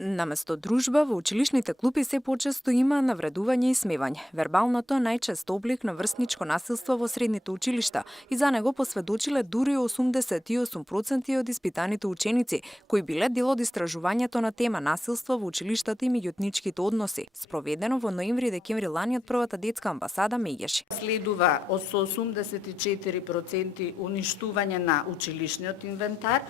Наместо дружба, во училишните клупи се почесто има навредување и смевање. Вербалното е најчест облик на врсничко насилство во средните училишта и за него посведочиле дури 88% од испитаните ученици, кои биле дел од истражувањето на тема насилство во училиштата и меѓуетничките односи, спроведено во ноември-декември лани од првата детска амбасада Меѓеши. Следува со 84% уништување на училишниот инвентар,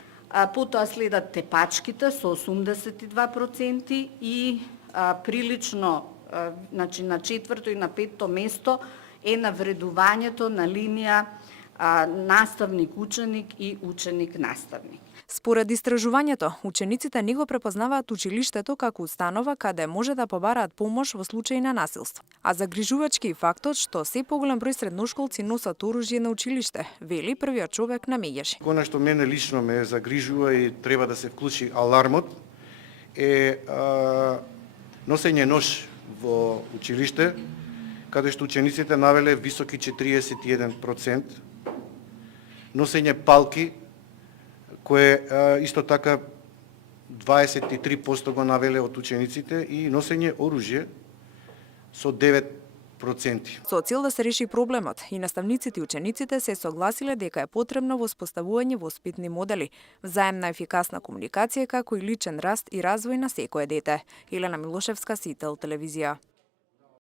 потоа следат тепачките со 82% и прилично, значи на четврто и на петто место е навредувањето на линија наставник-ученик и ученик-наставник. Според истражувањето, учениците не го препознаваат училиштето како установа каде може да побараат помош во случај на насилство. А загрижувачки фактот што се поголем број средношколци носат оружје на училиште, вели првиот човек на Меѓеши. Она што мене лично ме загрижува и треба да се вклучи алармот е носење нож во училиште, каде што учениците навеле високи 41%, носење палки, кое исто така 23% го навеле од учениците и носење оружје со 9%. Со цел да се реши проблемот, и наставниците и учениците се согласиле дека е потребно воспоставување воспитни модели, взаемна ефикасна комуникација како и личен раст и развој на секое дете. Елена Милошевска, Сител телевизија.